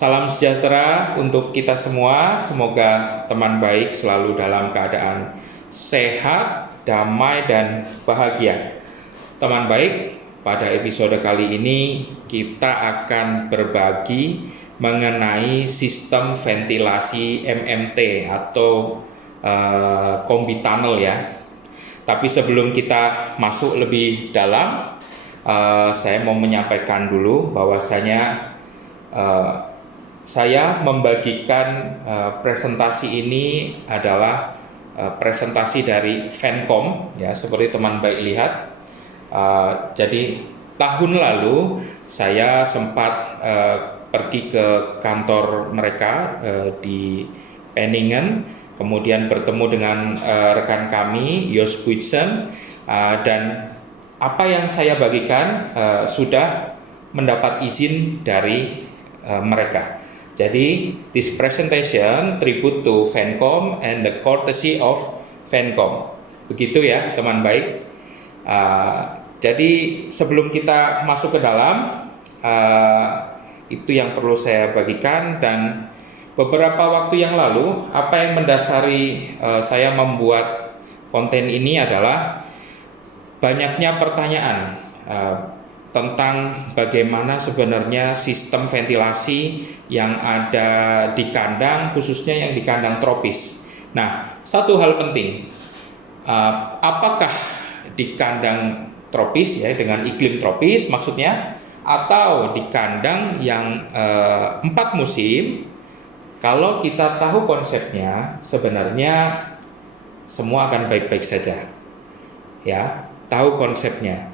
Salam sejahtera untuk kita semua. Semoga teman baik selalu dalam keadaan sehat, damai, dan bahagia. Teman baik, pada episode kali ini kita akan berbagi mengenai sistem ventilasi MMT atau combi tunnel ya. Tapi sebelum kita masuk lebih dalam, saya mau menyampaikan dulu bahwasanya saya membagikan presentasi ini adalah presentasi dari Fancom ya, seperti teman baik lihat. Jadi tahun lalu saya sempat pergi ke kantor mereka di Penningen, kemudian bertemu dengan rekan kami Jos Buitsen, dan apa yang saya bagikan sudah mendapat izin dari mereka. Jadi this presentation tribute to Fancom and the courtesy of Fancom. Begitu ya teman baik. Jadi sebelum kita masuk ke dalam, itu yang perlu saya bagikan. Dan beberapa waktu yang lalu, apa yang mendasari saya membuat konten ini adalah banyaknya pertanyaan tentang bagaimana sebenarnya sistem ventilasi yang ada di kandang, khususnya yang di kandang tropis. Nah, satu hal penting, apakah di kandang tropis ya, dengan iklim tropis maksudnya, atau di kandang yang 4 musim? Kalau kita tahu konsepnya, sebenarnya semua akan baik-baik saja ya, tahu konsepnya.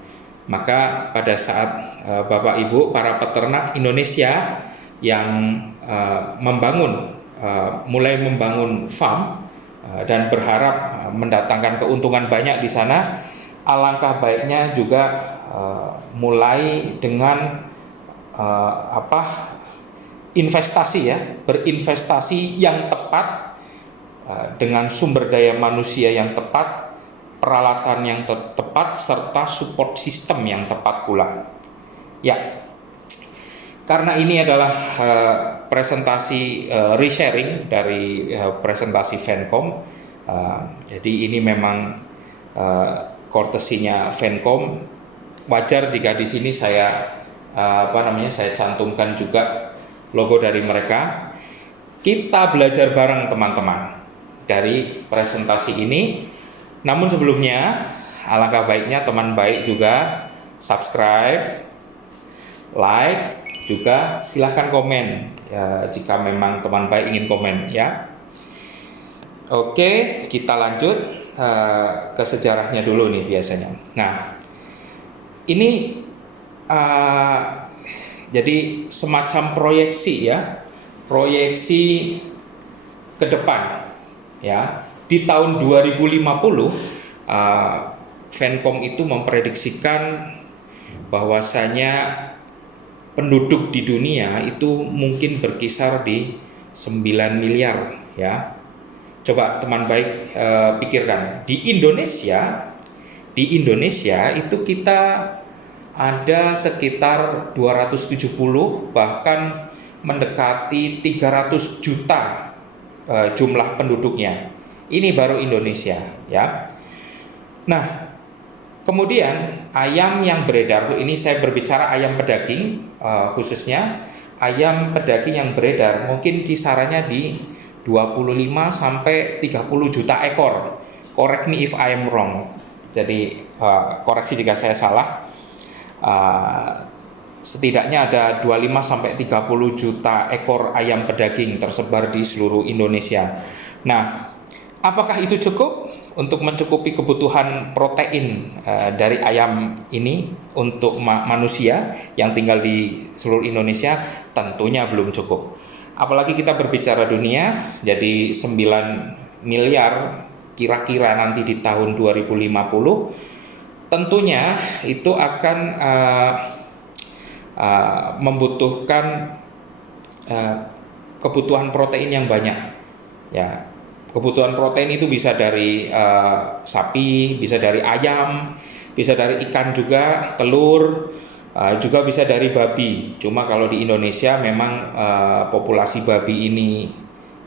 Maka pada saat Bapak Ibu para peternak Indonesia yang mulai membangun farm dan berharap mendatangkan keuntungan banyak di sana, alangkah baiknya juga mulai dengan investasi ya, berinvestasi yang tepat, dengan sumber daya manusia yang tepat, peralatan yang tepat, serta support system yang tepat pula. Ya, karena ini adalah presentasi resharing dari presentasi Fancom, jadi ini memang courtesy-nya Fancom. Wajar jika di sini saya saya cantumkan juga logo dari mereka. Kita belajar bareng teman-teman dari presentasi ini. Namun sebelumnya, alangkah baiknya teman baik juga subscribe, like, juga silahkan komen ya, jika memang teman baik ingin komen ya. Oke, kita lanjut ke sejarahnya dulu nih biasanya. Nah, ini jadi semacam proyeksi ya, proyeksi ke depan ya. Di tahun 2050, Fancom itu memprediksikan bahwasanya penduduk di dunia itu mungkin berkisar di 9 miliar ya. Coba teman baik pikirkan, di Indonesia itu kita ada sekitar 270 bahkan mendekati 300 juta jumlah penduduknya. Ini baru Indonesia ya. Nah, kemudian ayam yang beredar, ini saya berbicara ayam pedaging, khususnya ayam pedaging yang beredar mungkin kisarannya di 25 sampai 30 juta ekor. Correct me if I am wrong. Jadi koreksi jika saya salah. Setidaknya ada 25 sampai 30 juta ekor ayam pedaging tersebar di seluruh Indonesia. Nah, apakah itu cukup untuk mencukupi kebutuhan protein dari ayam ini untuk manusia yang tinggal di seluruh Indonesia? Tentunya belum cukup. Apalagi kita berbicara dunia, jadi 9 miliar kira-kira nanti di tahun 2050. Tentunya itu akan membutuhkan kebutuhan protein yang banyak ya. Kebutuhan protein itu bisa dari sapi, bisa dari ayam, bisa dari ikan juga, telur, Juga bisa dari babi. Cuma kalau di Indonesia memang populasi babi ini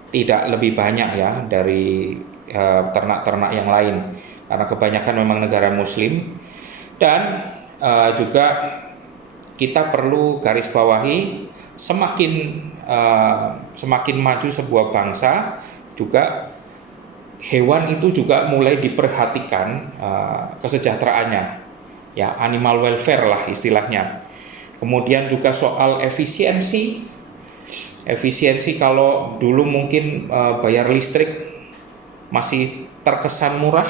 tidak lebih banyak ya dari ternak-ternak yang lain, karena kebanyakan memang negara Muslim. Dan juga kita perlu garis bawahi, semakin maju sebuah bangsa, juga hewan itu juga mulai diperhatikan kesejahteraannya, ya, animal welfare lah istilahnya. Kemudian juga soal efisiensi, kalau dulu mungkin bayar listrik masih terkesan murah,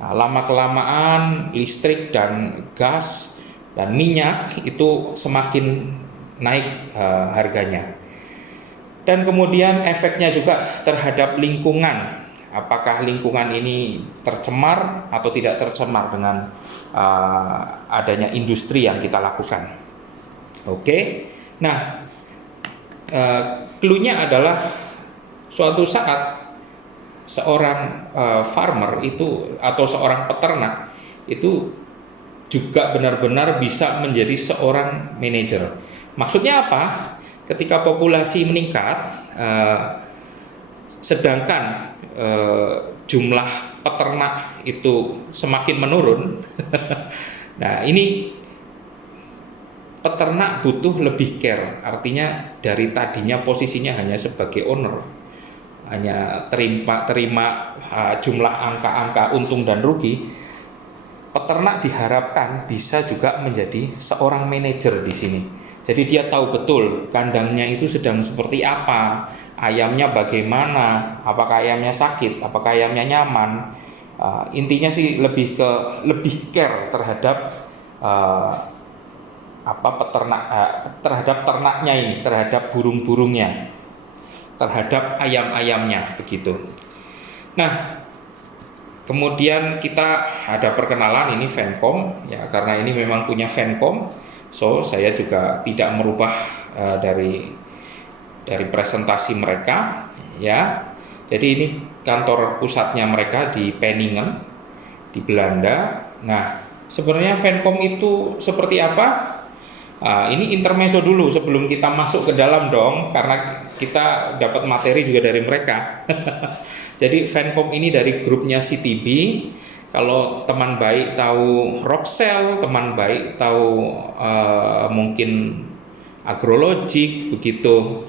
lama kelamaan listrik dan gas dan minyak itu semakin naik harganya. Dan kemudian efeknya juga terhadap lingkungan. Apakah lingkungan ini tercemar atau tidak tercemar dengan adanya industri yang kita lakukan. Oke. Nah, clue-nya adalah suatu saat seorang farmer itu atau seorang peternak itu juga benar-benar bisa menjadi seorang manajer. Maksudnya apa? Ketika populasi meningkat, sedangkan jumlah peternak itu semakin menurun. Nah, ini peternak butuh lebih care. Artinya dari tadinya posisinya hanya sebagai owner, hanya terima jumlah angka-angka untung dan rugi, peternak diharapkan bisa juga menjadi seorang manajer di sini. Jadi dia tahu betul kandangnya itu sedang seperti apa, ayamnya bagaimana, apakah ayamnya sakit, apakah ayamnya nyaman. Intinya sih lebih care terhadap terhadap ternaknya ini, terhadap burung-burungnya, terhadap ayam-ayamnya begitu. Nah, kemudian kita ada perkenalan, ini Fancom ya, karena ini memang punya Fancom, so saya juga tidak merubah dari presentasi mereka ya. Jadi ini kantor pusatnya mereka di Penningen di Belanda. Nah, sebenarnya Fancom itu seperti apa? Ini intermezzo dulu sebelum kita masuk ke dalam dong, karena kita dapat materi juga dari mereka. Jadi Fancom ini dari grupnya CTB. Kalau teman baik tahu Roxel, teman baik tahu mungkin Agrologic begitu,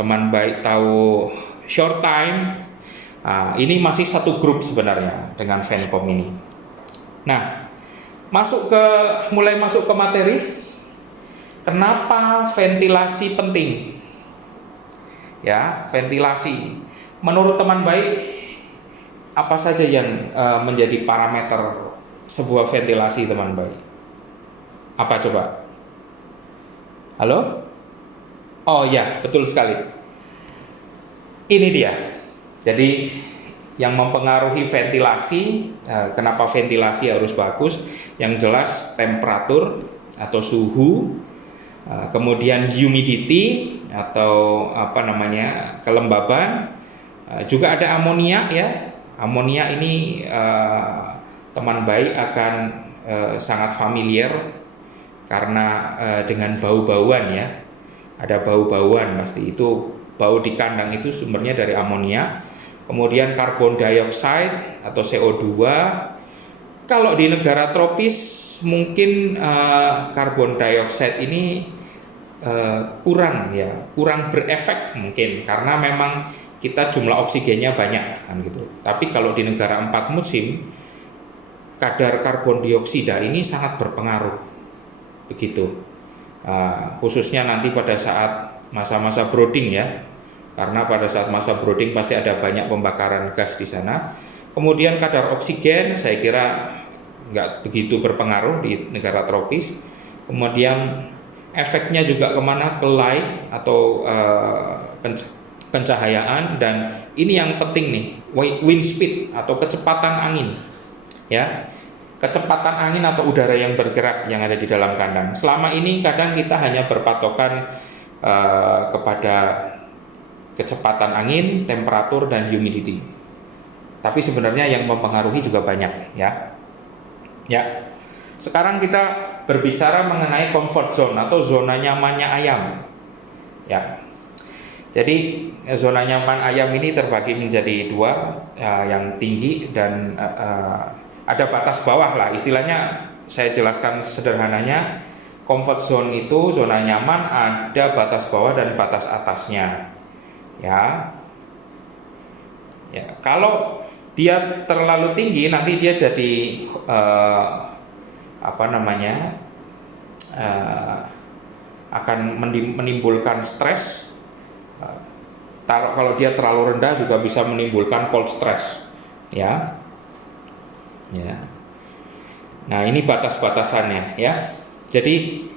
teman baik tahu Short Time. Ini masih satu grup sebenarnya dengan Fancom ini. Nah, mulai masuk ke materi. Kenapa ventilasi penting? Ya, ventilasi. Menurut teman baik, apa saja yang menjadi parameter sebuah ventilasi, teman baik? Apa coba? Halo? Oh ya, betul sekali. Ini dia. Jadi yang mempengaruhi ventilasi, kenapa ventilasi harus bagus? Yang jelas temperatur atau suhu, kemudian humidity atau kelembaban, juga ada amonia ya. Amonia ini teman baik akan sangat familiar karena dengan bau-bauan ya. Ada bau-bauan pasti, itu bau di kandang itu sumbernya dari amonia. Kemudian karbon dioksida atau CO2. Kalau di negara tropis mungkin karbon dioksida ini kurang berefek mungkin, karena memang kita jumlah oksigennya banyak kan gitu. Tapi kalau di negara 4 musim, kadar karbon dioksida ini sangat berpengaruh begitu. Khususnya nanti pada saat masa-masa brooding ya, karena pada saat masa brooding pasti ada banyak pembakaran gas di sana. Kemudian kadar oksigen saya kira nggak begitu berpengaruh di negara tropis. Kemudian efeknya juga kemana, ke light atau pencahayaan. Dan ini yang penting nih, wind speed atau kecepatan angin ya. Kecepatan angin atau udara yang bergerak yang ada di dalam kandang. Selama ini kadang kita hanya berpatokan kepada kecepatan angin, temperatur, dan humidity. Tapi sebenarnya yang mempengaruhi juga banyak ya. Ya. Sekarang kita berbicara mengenai comfort zone atau zona nyamannya ayam. Ya. Jadi zona nyaman ayam ini terbagi menjadi dua, yang tinggi dan ada batas bawah lah. Istilahnya saya jelaskan sederhananya, comfort zone itu zona nyaman ada batas bawah dan batas atasnya. Ya. Ya, kalau dia terlalu tinggi nanti dia jadi akan menimbulkan stres. Kalau dia terlalu rendah juga bisa menimbulkan cold stress, ya. Ya. Nah, ini batas-batasannya, ya. Jadi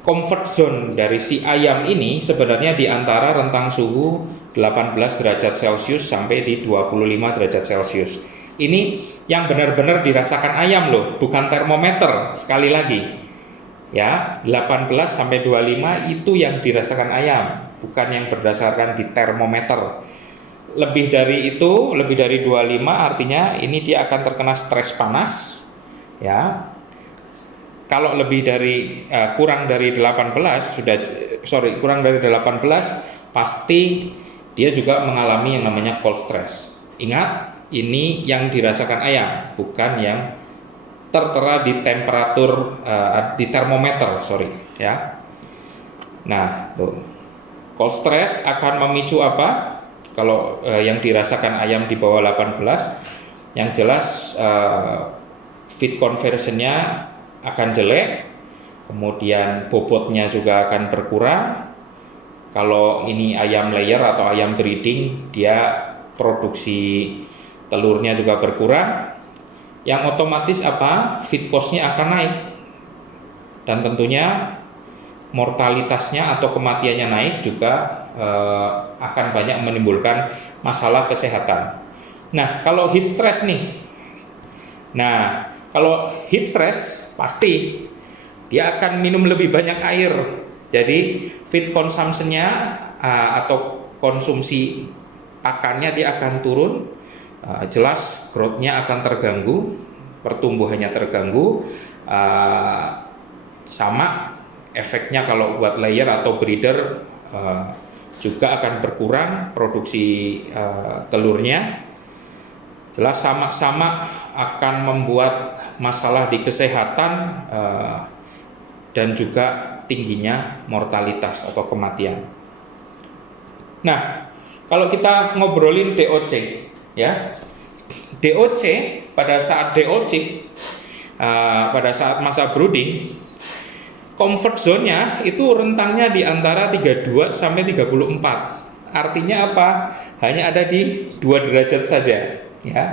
comfort zone dari si ayam ini sebenarnya di antara rentang suhu 18 derajat Celcius sampai di 25 derajat Celcius. Ini yang benar-benar dirasakan ayam loh, bukan termometer, sekali lagi. Ya, 18 sampai 25 itu yang dirasakan ayam, bukan yang berdasarkan di termometer. Lebih dari itu, lebih dari 25 artinya ini dia akan terkena stres panas. Ya. Kalau lebih dari kurang dari 18 kurang dari 18 pasti dia juga mengalami yang namanya cold stress. Ingat, ini yang dirasakan ayam, bukan yang tertera di temperatur di termometer, ya. Nah, tuh. Cold stress akan memicu apa? Kalau yang dirasakan ayam di bawah 18, yang jelas feed conversionnya akan jelek, kemudian bobotnya juga akan berkurang. Kalau ini ayam layer atau ayam breeding, dia produksi telurnya juga berkurang, yang otomatis apa? Feed cost-nya akan naik, dan tentunya mortalitasnya atau kematiannya naik juga akan banyak menimbulkan masalah kesehatan. Nah, kalau heat stress nih, kalau heat stress pasti dia akan minum lebih banyak air. Jadi feed consumption-nya atau konsumsi pakannya dia akan turun. Jelas growth-nya akan terganggu, pertumbuhannya terganggu. Sama efeknya kalau buat layer atau breeder juga akan berkurang produksi telurnya. Jelas sama-sama akan membuat masalah di kesehatan dan juga tingginya mortalitas atau kematian. Nah, kalau kita ngobrolin DOC, ya, DOC pada saat pada saat masa brooding, comfort zone-nya itu rentangnya di antara 32 sampai 34. Artinya apa? Hanya ada di 2 derajat saja, ya.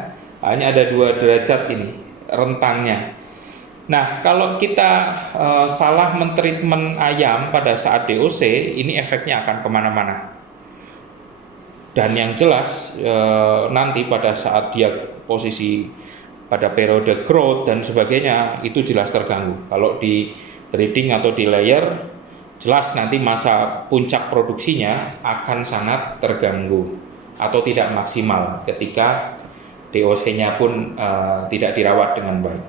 Hanya ada 2 derajat ini rentangnya. Nah, kalau kita salah mentreatment ayam pada saat DOC, ini efeknya akan kemana-mana. Dan yang jelas nanti pada saat dia posisi pada periode growth dan sebagainya itu jelas terganggu. Kalau di breeding atau di layer, jelas nanti masa puncak produksinya akan sangat terganggu atau tidak maksimal ketika DOC-nya pun tidak dirawat dengan baik.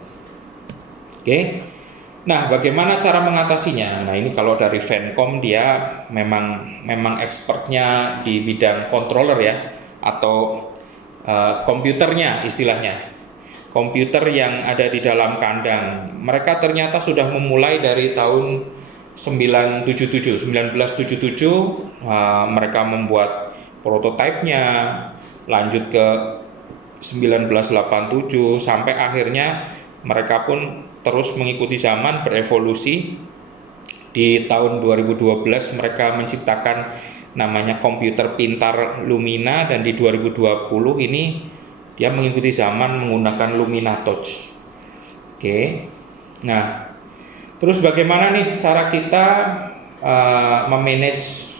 Oke. Nah, bagaimana cara mengatasinya? Nah, ini kalau dari Fencom dia memang expertnya di bidang controller, ya, atau komputernya istilahnya. Komputer yang ada di dalam kandang. Mereka ternyata sudah memulai dari tahun 1977. Mereka membuat prototipenya, lanjut ke 1987 sampai akhirnya mereka pun terus mengikuti zaman, berevolusi. Di tahun 2012 mereka menciptakan namanya komputer pintar Lumina, dan di 2020 ini dia mengikuti zaman menggunakan Lumina Touch. Oke. Nah, terus bagaimana nih cara kita memanage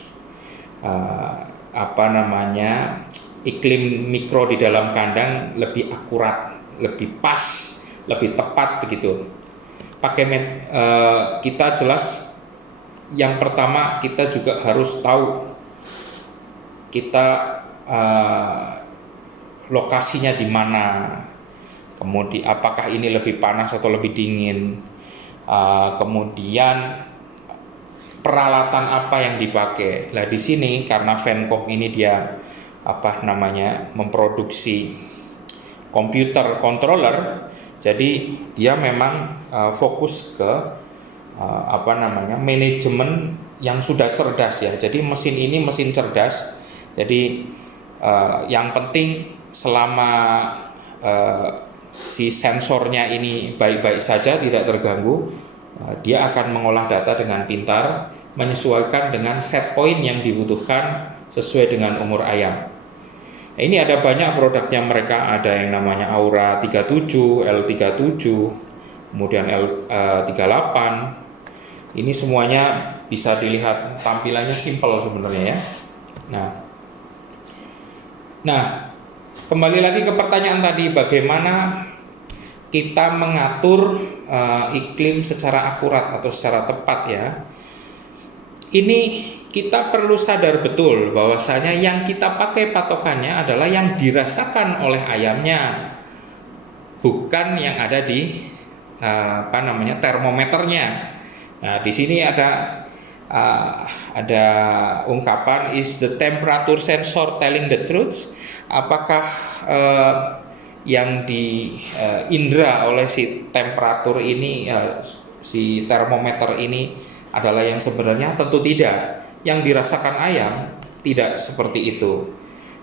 iklim mikro di dalam kandang lebih akurat, lebih pas, lebih tepat begitu. Kita jelas yang pertama kita juga harus tahu kita lokasinya di mana, kemudian apakah ini lebih panas atau lebih dingin, kemudian peralatan apa yang dipakai. Nah, di sini karena Fancom ini dia memproduksi komputer controller, jadi dia memang fokus ke manajemen yang sudah cerdas ya. Jadi mesin ini mesin cerdas. Jadi yang penting selama si sensornya ini baik-baik saja, tidak terganggu, dia akan mengolah data dengan pintar, menyesuaikan dengan set point yang dibutuhkan sesuai dengan umur ayam. Nah, ini ada banyak produknya mereka, ada yang namanya Aura 37, L37, kemudian L38. Ini semuanya bisa dilihat tampilannya simple sebenarnya ya. Nah, kembali lagi ke pertanyaan tadi, bagaimana kita mengatur iklim secara akurat atau secara tepat ya. Ini kita perlu sadar betul bahwasanya yang kita pakai patokannya adalah yang dirasakan oleh ayamnya, bukan yang ada di termometernya. Nah, di sini ada ungkapan, is the temperature sensor telling the truth? Apakah yang diindra oleh si temperatur ini, si termometer ini adalah yang sebenarnya? Tentu tidak. Yang dirasakan ayam tidak seperti itu.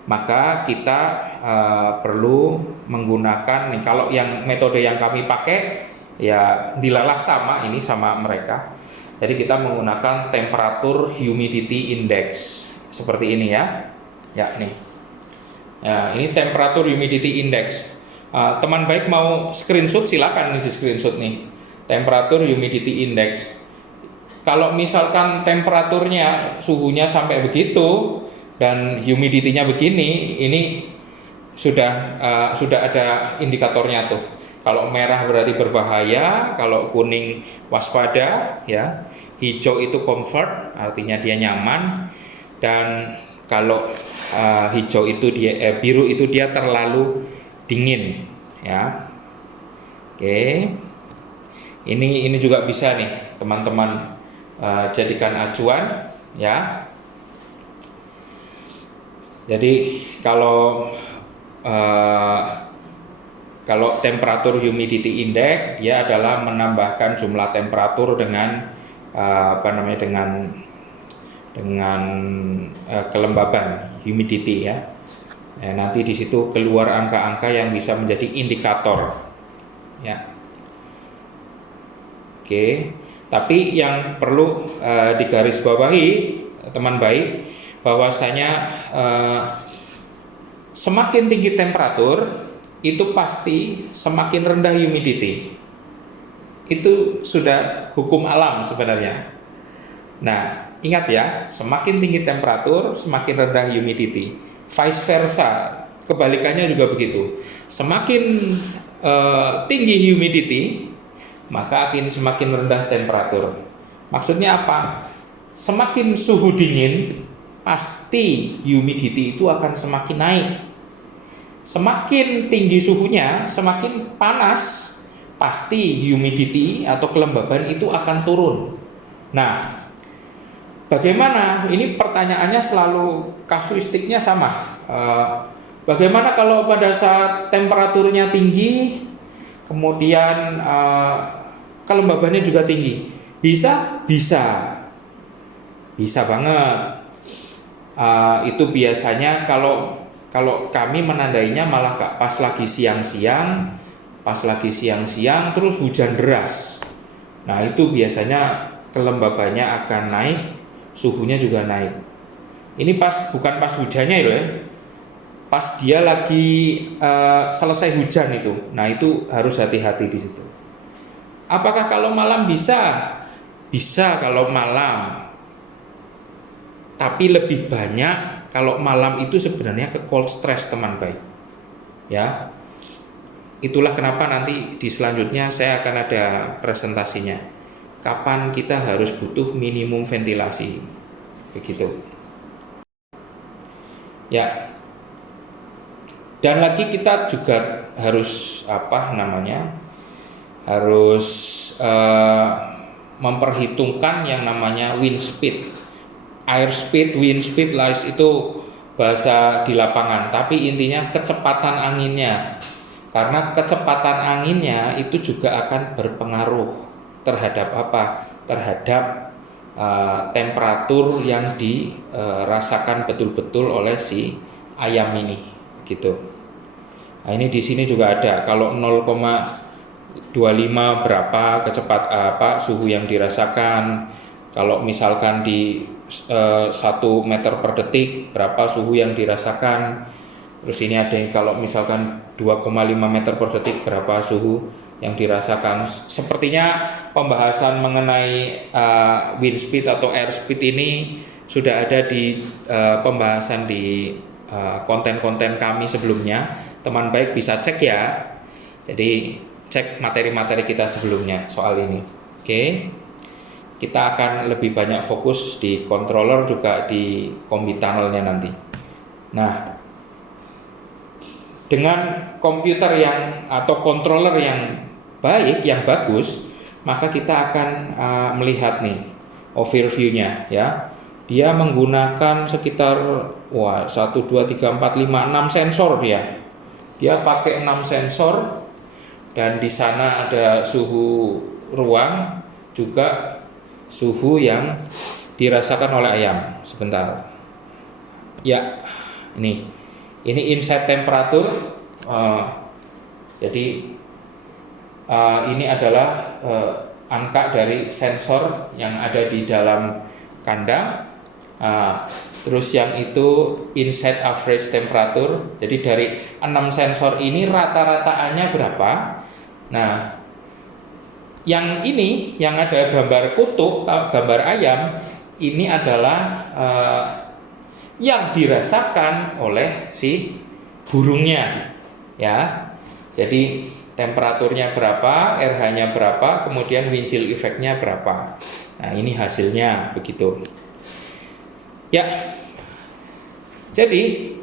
Maka kita perlu menggunakan nih, kalau yang metode yang kami pakai ya dilalah sama mereka. Jadi kita menggunakan temperatur humidity index seperti ini ya. Ya nih. Ya, ini temperatur humidity index. Teman baik mau screenshot, silakan nih di screenshot nih. Temperatur humidity index. Kalau misalkan temperaturnya, suhunya sampai begitu dan humidity-nya begini, ini sudah ada indikatornya tuh. Kalau merah berarti berbahaya, kalau kuning waspada ya. Hijau itu comfort, artinya dia nyaman, dan kalau biru itu dia terlalu dingin ya. Oke. Ini juga bisa nih teman-teman jadikan acuan ya. Jadi kalau temperatur humidity index dia adalah menambahkan jumlah temperatur dengan kelembaban humidity ya. Nanti di situ keluar angka-angka yang bisa menjadi indikator ya. Oke. Tapi yang perlu digarisbawahi teman baik, bahwasanya semakin tinggi temperatur itu pasti semakin rendah humidity. Itu sudah hukum alam sebenarnya. Nah, ingat ya, semakin tinggi temperatur semakin rendah humidity. Vice versa, kebalikannya juga begitu. Semakin tinggi humidity, maka akan semakin rendah temperatur. Maksudnya apa? Semakin suhu dingin, pasti humidity itu akan semakin naik. Semakin tinggi suhunya, semakin panas, pasti humidity atau kelembaban itu akan turun. Nah, bagaimana? Ini pertanyaannya selalu kasuistiknya sama. Bagaimana kalau pada saat temperaturnya tinggi, kemudian kelembabannya juga tinggi? Bisa banget. Itu biasanya kalau kami menandainya malah pas lagi siang-siang terus hujan deras. Nah, itu biasanya kelembabannya akan naik, suhunya juga naik. Ini bukan pas hujannya ya, pas dia lagi selesai hujan itu. Nah, itu harus hati-hati di situ. Apakah kalau malam bisa? Bisa kalau malam. Tapi lebih banyak kalau malam itu sebenarnya ke cold stress teman baik. Ya. Itulah kenapa nanti di selanjutnya saya akan ada presentasinya. Kapan kita harus butuh minimum ventilasi. Begitu. Ya. Dan lagi kita juga harus harus uh, memperhitungkan yang namanya wind speed, air speed, wind speed, lies itu bahasa di lapangan, tapi intinya kecepatan anginnya. Karena kecepatan anginnya itu juga akan berpengaruh terhadap apa? Terhadap temperatur yang dirasakan betul-betul oleh si ayam ini, gitu. Nah, ini di sini juga ada. Kalau 0,25 berapa suhu yang dirasakan. Kalau misalkan di 1 meter per detik berapa suhu yang dirasakan. Terus ini ada yang kalau misalkan 2,5 meter per detik berapa suhu yang dirasakan. Sepertinya pembahasan mengenai wind speed atau air speed ini sudah ada di pembahasan di konten-konten kami sebelumnya. Teman baik bisa cek ya. Jadi cek materi-materi kita sebelumnya soal ini. Oke. Kita akan lebih banyak fokus di controller juga di combi tunnelnya nanti. Nah, dengan komputer yang atau controller yang baik, yang bagus, maka kita akan melihat nih overview-nya ya. Dia menggunakan sekitar 1 2 3 4 5 6 sensor dia. Dia pakai 6 sensor dan di sana ada suhu ruang juga suhu yang dirasakan oleh ayam. Sebentar. Ya, ini inset temperatur. Jadi ini adalah angka dari sensor yang ada di dalam kandang. Terus yang itu inset average temperatur. Jadi dari 6 sensor ini rata-rataannya berapa? Nah, yang ini yang ada gambar kutuk, gambar ayam, ini adalah yang dirasakan oleh si burungnya ya. Jadi temperaturnya berapa, RH-nya berapa, kemudian wind chill effect-nya berapa. Nah, ini hasilnya begitu. Ya. Jadi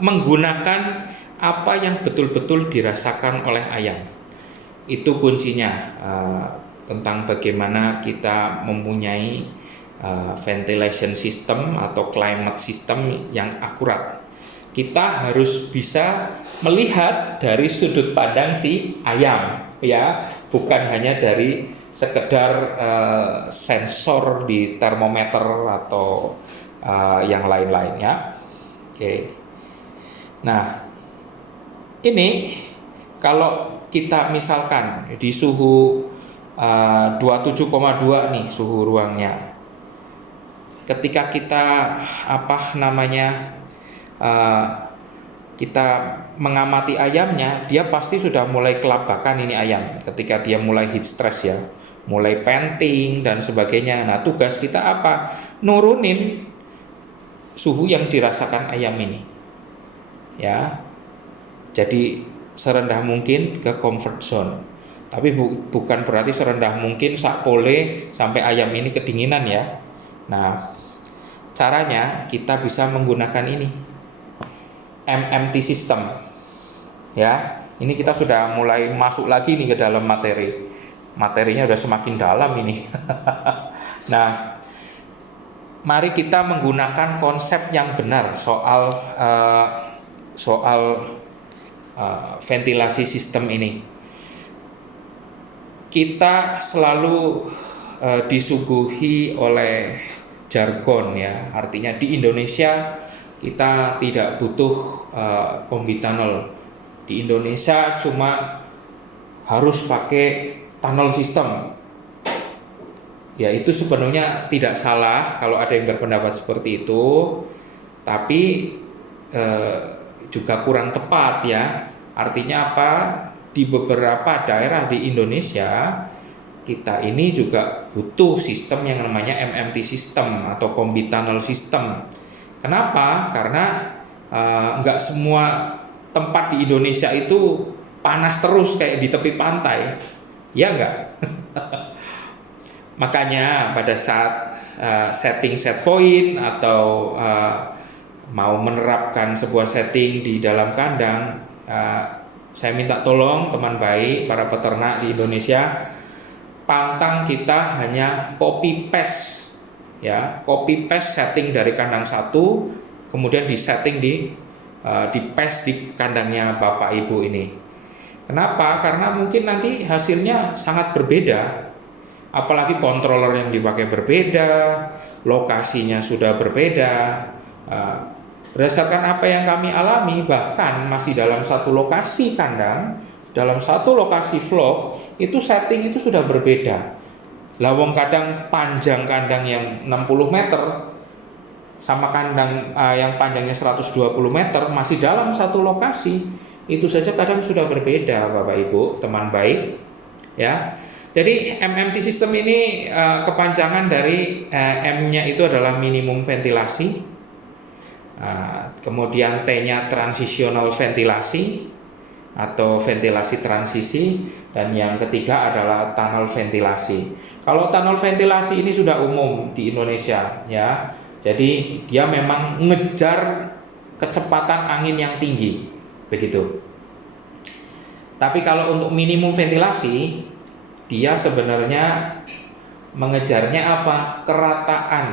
menggunakan apa yang betul-betul dirasakan oleh ayam. Itu kuncinya tentang bagaimana kita mempunyai ventilation system atau climate system yang akurat. Kita harus bisa melihat dari sudut pandang si ayam ya, bukan hanya dari sekedar sensor di termometer atau yang lain-lain ya. Oke. Nah, ini kalau kita misalkan di suhu 27,2 nih suhu ruangnya. Ketika kita kita mengamati ayamnya, dia pasti sudah mulai kelabakan ini ayam. Ketika dia mulai heat stress ya, mulai panting dan sebagainya. Nah, tugas kita apa? Nurunin suhu yang dirasakan ayam ini. Ya. Jadi serendah mungkin ke comfort zone. Tapi bukan berarti serendah mungkin sakpole sampai ayam ini kedinginan ya. Nah, caranya kita bisa menggunakan ini MMT system ya. Ini kita sudah mulai masuk lagi nih ke dalam materinya udah semakin dalam ini. Nah, mari kita menggunakan konsep yang benar soal ventilasi sistem ini. Kita selalu disuguhi oleh jargon ya, artinya di Indonesia kita tidak butuh combi tunnel. Di Indonesia cuma harus pakai tunnel system. Ya, itu sepenuhnya tidak salah kalau ada yang berpendapat seperti itu, tapi juga kurang tepat ya. Artinya apa? Di beberapa daerah di Indonesia kita ini juga butuh sistem yang namanya MMT system atau combi tunnel system. Kenapa? Karena nggak semua tempat di Indonesia itu panas terus kayak di tepi pantai, ya nggak? Makanya pada saat setting set point atau mau menerapkan sebuah setting di dalam kandang, saya minta tolong teman baik, para peternak di Indonesia, pantang kita hanya copy paste, ya, copy paste setting dari kandang satu, kemudian di setting di paste di kandangnya Bapak Ibu ini. Kenapa? Karena mungkin nanti hasilnya sangat berbeda, apalagi controller yang dipakai berbeda, lokasinya sudah berbeda. Berdasarkan apa yang kami alami, bahkan masih dalam satu lokasi kandang, dalam satu lokasi vlog, itu setting itu sudah berbeda. Lawang kadang panjang kandang yang 60 meter sama kandang yang panjangnya 120 meter masih dalam satu lokasi, itu saja kadang sudah berbeda, Bapak Ibu, teman baik, ya. Jadi MMT system ini kepanjangan dari M-nya itu adalah minimum ventilasi. Kemudian T-nya transitional ventilasi atau ventilasi transisi, dan yang ketiga adalah tunnel ventilasi. Kalau tunnel ventilasi ini sudah umum di Indonesia, ya. Jadi dia memang ngejar kecepatan angin yang tinggi, begitu. Tapi kalau untuk minimum ventilasi, dia sebenarnya mengejarnya apa? Kerataan,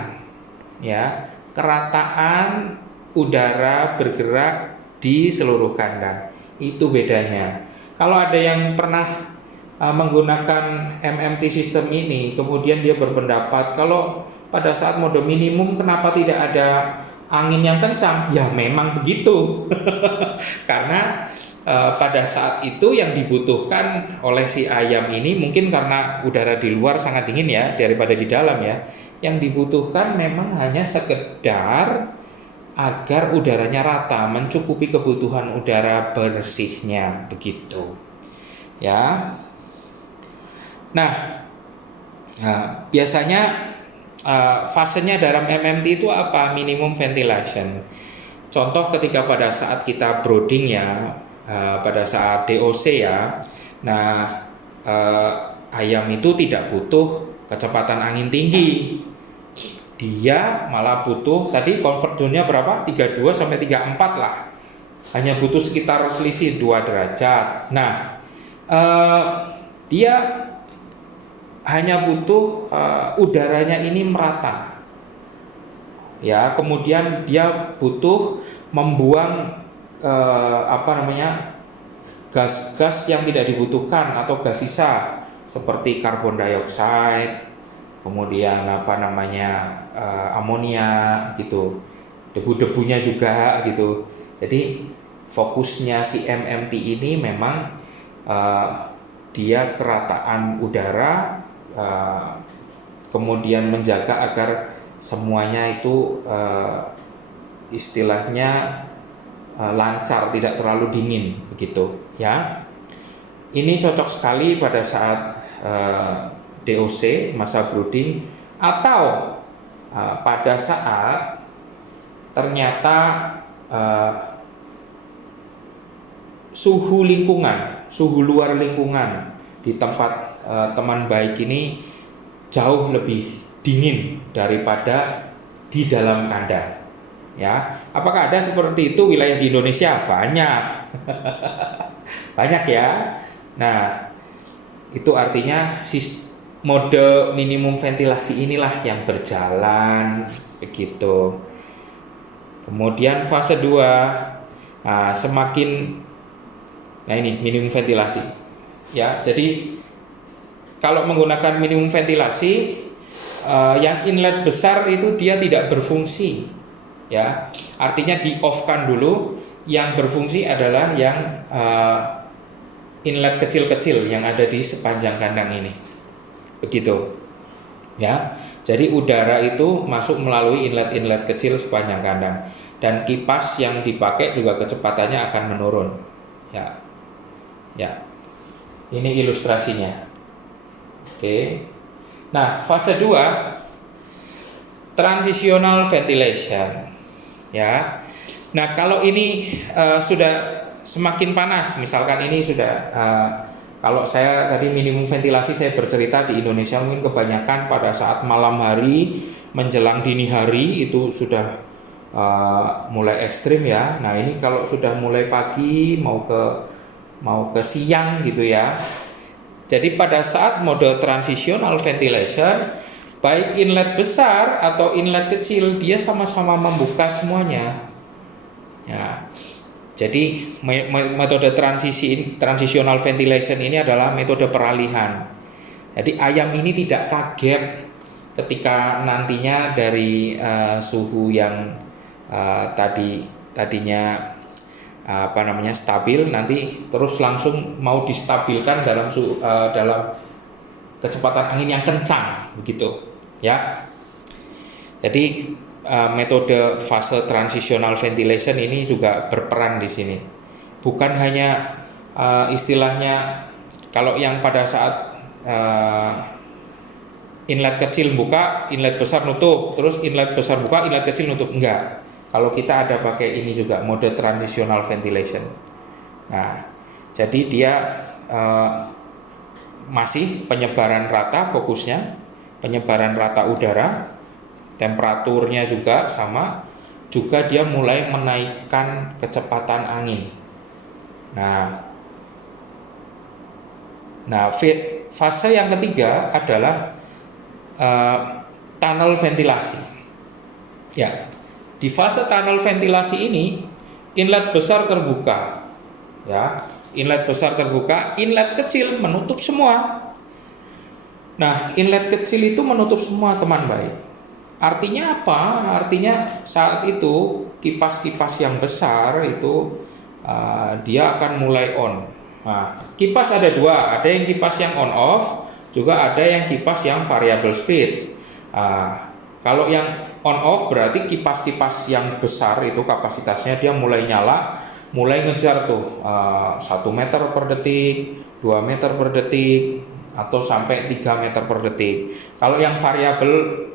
ya, kerataan udara bergerak di seluruh kandang. Itu bedanya. Kalau ada yang pernah menggunakan MMT system ini, kemudian dia berpendapat kalau pada saat mode minimum kenapa tidak ada angin yang kencang? Ya memang begitu. Karena pada saat itu yang dibutuhkan oleh si ayam ini, mungkin karena udara di luar sangat dingin ya daripada di dalam ya, yang dibutuhkan memang hanya sekedar agar udaranya rata, mencukupi kebutuhan udara bersihnya, begitu ya. Nah, biasanya fasenya dalam MMT itu apa? Minimum ventilation. Contoh ketika pada saat kita brooding ya, pada saat DOC ya. Nah, ayam itu tidak butuh kecepatan angin tinggi. Dia malah butuh, tadi comfort zone-nya berapa? 32 sampai 34 lah. Hanya butuh sekitar selisih 2 derajat. Nah, dia hanya butuh udaranya ini merata. Ya, kemudian dia butuh membuang gas-gas yang tidak dibutuhkan atau gas sisa seperti karbon dioksida, kemudian amonia gitu, debu-debunya juga gitu. Jadi fokusnya si MMT ini memang dia kerataan udara, kemudian menjaga agar semuanya itu istilahnya lancar, tidak terlalu dingin, begitu ya. Ini cocok sekali pada saat DOC, masa brooding, atau pada saat ternyata suhu lingkungan, suhu luar lingkungan di tempat teman baik ini jauh lebih dingin daripada di dalam kandang. Ya, apakah ada seperti itu wilayah di Indonesia? Banyak, banyak ya. Nah, itu artinya mode minimum ventilasi inilah yang berjalan, begitu. Kemudian fase 2, nah ini minimum ventilasi. Ya, jadi kalau menggunakan minimum ventilasi, yang inlet besar itu dia tidak berfungsi. Ya, artinya di off-kan dulu. Yang berfungsi adalah yang inlet kecil-kecil yang ada di sepanjang kandang ini, begitu ya. Jadi udara itu masuk melalui inlet-inlet kecil sepanjang kandang, dan kipas yang dipakai juga kecepatannya akan menurun ya. Ini ilustrasinya. Oke. Nah, fase 2 transitional ventilation ya. Nah, kalau ini sudah semakin panas, misalkan ini sudah kalau saya tadi minimum ventilasi saya bercerita di Indonesia mungkin kebanyakan pada saat malam hari menjelang dini hari itu sudah mulai ekstrim ya. Nah, ini kalau sudah mulai pagi mau ke mau ke siang gitu ya. Jadi pada saat mode transitional ventilation, baik inlet besar atau inlet kecil dia sama-sama membuka semuanya. Ya. Jadi metode transitional ventilation ini adalah metode peralihan. Jadi ayam ini tidak kaget ketika nantinya dari suhu yang tadinya stabil, nanti terus langsung mau distabilkan dalam kecepatan angin yang kencang begitu ya. Jadi metode fase transitional ventilation ini juga berperan di sini. Bukan hanya istilahnya kalau yang pada saat inlet kecil buka, inlet besar nutup, terus inlet besar buka, inlet kecil nutup, enggak. Kalau kita ada pakai ini juga mode transitional ventilation. Nah, jadi dia masih penyebaran rata fokusnya, penyebaran rata udara, temperaturnya juga sama, juga dia mulai menaikkan kecepatan angin. Nah, fase yang ketiga adalah tunnel ventilasi. Ya, di fase tunnel ventilasi ini inlet besar terbuka, ya, inlet besar terbuka, inlet kecil menutup semua. Nah, inlet kecil itu menutup semua, teman baik. Artinya apa? Artinya saat itu kipas-kipas yang besar itu dia akan mulai on. Nah, kipas ada dua, ada yang kipas yang on off, juga ada yang kipas yang variable speed. Kalau yang on off berarti kipas-kipas yang besar itu kapasitasnya dia mulai nyala, mulai ngejar tuh 1 meter per detik, 2 meter per detik, atau sampai 3 meter per detik. Kalau yang variable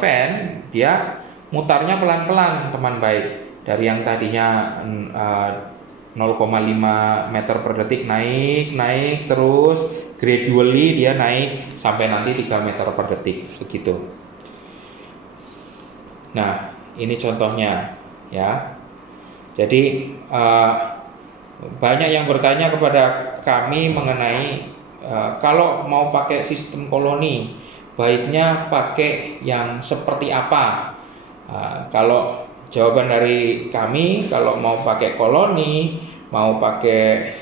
fan dia mutarnya pelan-pelan, teman baik. Dari yang tadinya 0,5 meter per detik naik terus gradually dia naik sampai nanti 3 meter per detik begitu. Nah, ini contohnya ya. Jadi banyak yang bertanya kepada kami mengenai kalau mau pakai sistem koloni baiknya pakai yang seperti apa. Kalau jawaban dari kami, kalau mau pakai koloni, mau pakai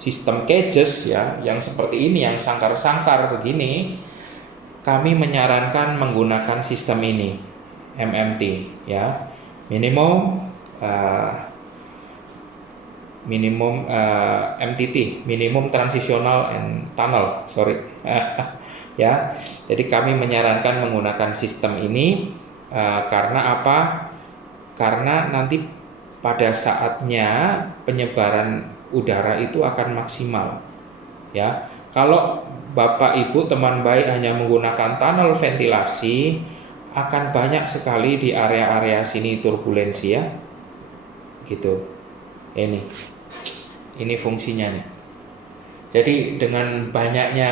sistem cages ya, yang seperti ini, yang sangkar-sangkar begini, kami menyarankan menggunakan sistem ini, MMT ya, MTT, minimum transitional and tunnel, ya. Jadi kami menyarankan menggunakan sistem ini karena apa? Karena nanti pada saatnya penyebaran udara itu akan maksimal, ya. Kalau Bapak Ibu teman baik hanya menggunakan tunnel ventilasi, akan banyak sekali di area-area sini turbulensi ya, gitu. Ini fungsinya nih. Jadi dengan banyaknya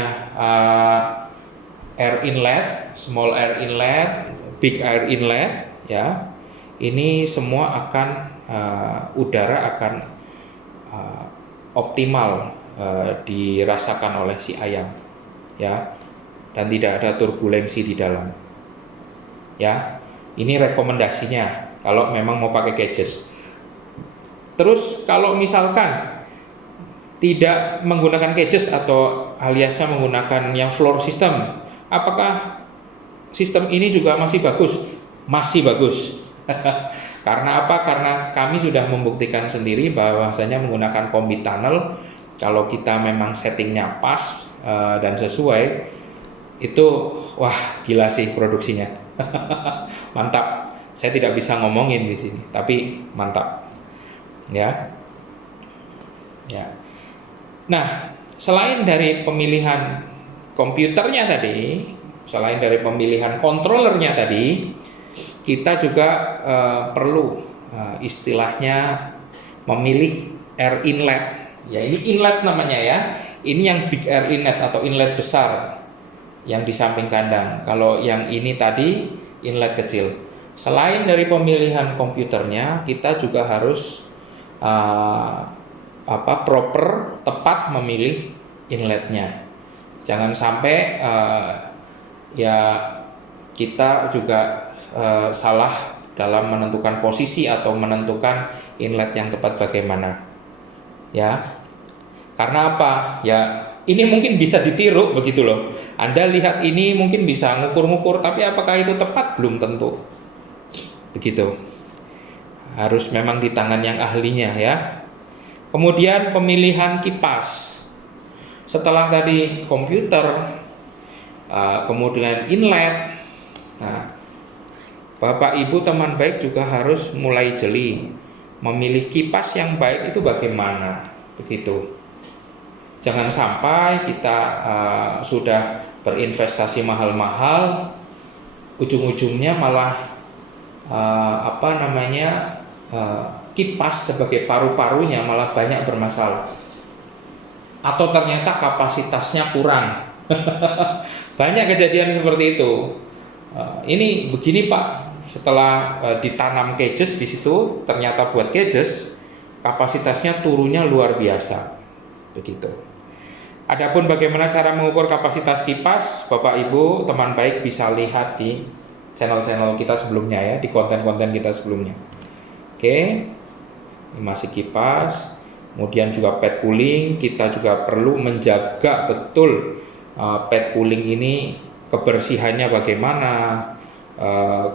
air inlet, small air inlet, big air inlet, ya, ini semua akan udara akan optimal dirasakan oleh si ayam, ya, dan tidak ada turbulensi di dalam, ya. Ini rekomendasinya kalau memang mau pakai cages. Terus kalau misalkan tidak menggunakan cages atau aliasnya menggunakan yang floor system, apakah sistem ini juga masih bagus? Masih bagus. Karena apa? Karena kami sudah membuktikan sendiri bahwasanya menggunakan combi tunnel, kalau kita memang settingnya pas dan sesuai, itu wah gila sih produksinya. Mantap. Saya tidak bisa ngomongin di sini, tapi mantap. Ya. Nah, selain dari pemilihan komputernya tadi, selain dari pemilihan controllernya tadi, kita juga perlu istilahnya memilih air inlet. Ya, ini inlet namanya ya. Ini yang big air inlet atau inlet besar yang di samping kandang. Kalau yang ini tadi inlet kecil. Selain dari pemilihan komputernya, kita juga harus proper, tepat memilih inletnya. Jangan sampai ya kita juga salah dalam menentukan posisi atau menentukan inlet yang tepat bagaimana. Ya. Karena apa? Ya, ini mungkin bisa ditiru begitu loh. Anda lihat ini mungkin bisa ngukur-ngukur, tapi apakah itu tepat? Belum tentu. Begitu. Harus memang di tangan yang ahlinya ya. Kemudian pemilihan kipas. Setelah tadi komputer, kemudian inlet. Nah, Bapak Ibu teman baik juga harus mulai jeli. Memilih kipas yang baik itu bagaimana? Begitu. Jangan sampai kita sudah berinvestasi mahal-mahal, ujung-ujungnya malah kipas sebagai paru-parunya malah banyak bermasalah. Atau ternyata kapasitasnya kurang. Banyak kejadian seperti itu. Ini begini Pak, setelah ditanam cages di situ, ternyata buat cages kapasitasnya turunnya luar biasa. Begitu. Adapun bagaimana cara mengukur kapasitas kipas, Bapak Ibu teman baik bisa lihat di channel-channel kita sebelumnya ya, di konten-konten kita sebelumnya. Oke, ini masih kipas. Kemudian juga pad cooling, kita juga perlu menjaga betul pad cooling ini kebersihannya bagaimana,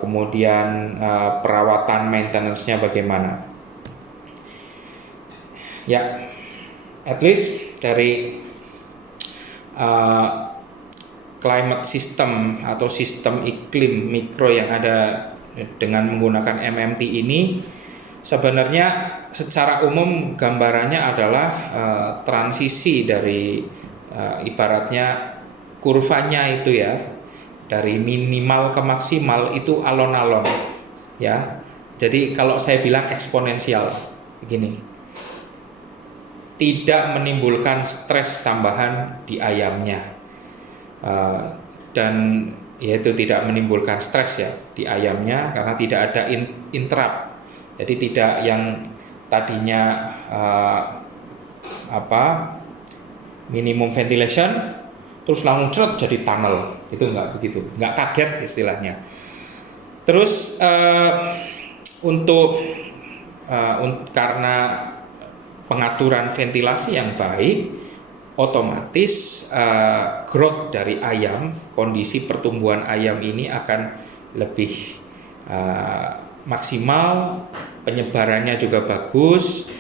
kemudian perawatan maintenance-nya bagaimana. Ya, at least dari climate system atau sistem iklim mikro yang ada dengan menggunakan MMT ini, sebenarnya secara umum gambarannya adalah transisi dari ibaratnya kurvanya itu ya, dari minimal ke maksimal itu alon-alon ya. Jadi kalau saya bilang eksponensial begini, tidak menimbulkan stres tambahan di ayamnya, dan yaitu tidak menimbulkan stres ya di ayamnya karena tidak ada interrupt. Jadi tidak yang tadinya minimum ventilation terus langsung ceret jadi tunnel, itu enggak begitu, enggak kaget istilahnya. Terus karena pengaturan ventilasi yang baik, otomatis growth dari ayam, kondisi pertumbuhan ayam ini akan lebih maksimal, penyebarannya juga bagus,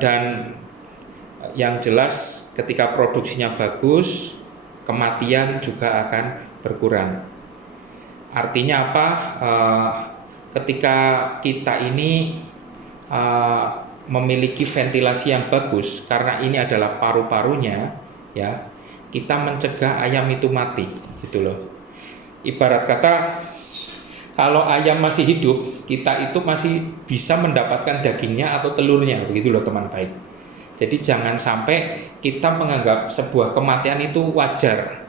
dan yang jelas ketika produksinya bagus, kematian juga akan berkurang. Artinya apa? Ketika kita ini memiliki ventilasi yang bagus, karena ini adalah paru-parunya, ya, kita mencegah ayam itu mati, gitu loh. Ibarat kata, kalau ayam masih hidup, kita itu masih bisa mendapatkan dagingnya atau telurnya, begitu loh teman baik. Jadi jangan sampai kita menganggap sebuah kematian itu wajar.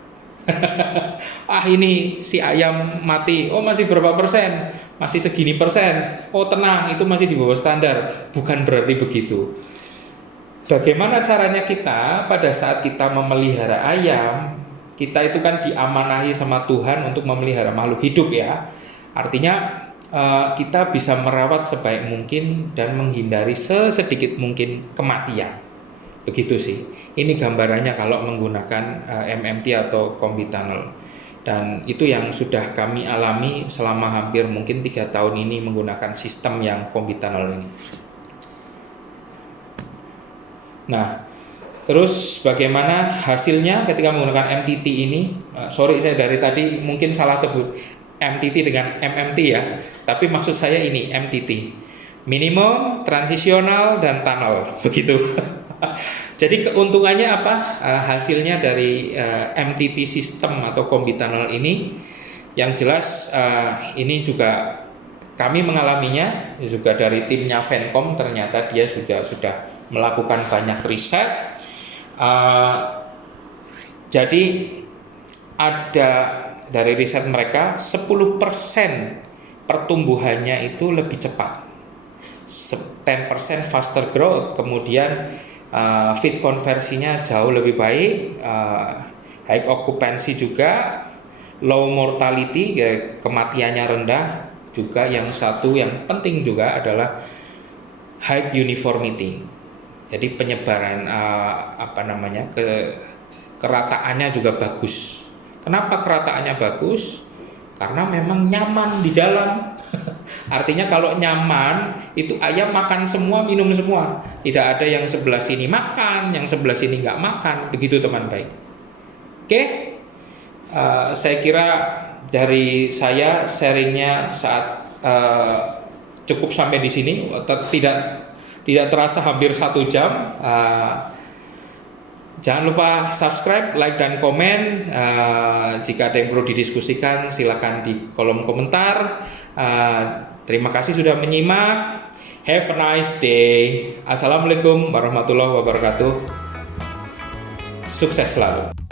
Ini si ayam mati, masih berapa persen? Masih segini persen. Tenang, itu masih di bawah standar. Bukan berarti begitu. Bagaimana caranya kita pada saat kita memelihara ayam, kita itu kan diamanahi sama Tuhan untuk memelihara makhluk hidup ya. Artinya kita bisa merawat sebaik mungkin dan menghindari sesedikit mungkin kematian. Begitu sih. Ini gambarannya kalau menggunakan MMT atau combi tunnel. Dan itu yang sudah kami alami selama hampir mungkin 3 tahun ini menggunakan sistem yang combi tunnel ini. Nah, terus bagaimana hasilnya ketika menggunakan MTT ini? Sorry saya dari tadi mungkin salah sebut MTT dengan MMT ya, tapi maksud saya ini MTT, minimum, transisional, dan tunnel, begitu. Jadi keuntungannya apa? Hasilnya dari MTT sistem atau combi tunnel ini, yang jelas ini juga kami mengalaminya, juga dari timnya Fencom, ternyata dia sudah melakukan banyak riset. Jadi ada dari riset mereka 10% pertumbuhannya itu lebih cepat, 10% faster growth, kemudian feed konversinya jauh lebih baik, high occupancy juga, low mortality, kematiannya rendah. Juga yang satu yang penting juga adalah high uniformity. Jadi penyebaran kerataannya juga bagus. Kenapa kerataannya bagus? Karena memang nyaman di dalam. Artinya kalau nyaman itu ayam makan semua, minum semua. Tidak ada yang sebelah sini makan, yang sebelah sini nggak makan. Begitu teman baik. Oke, saya kira dari saya sharingnya saat cukup sampai di sini. Tidak terasa hampir 1 jam. Jangan lupa subscribe, like, dan komen. Jika ada yang perlu didiskusikan, silakan di kolom komentar. Terima kasih sudah menyimak. Have a nice day. Assalamualaikum warahmatullahi wabarakatuh. Sukses selalu.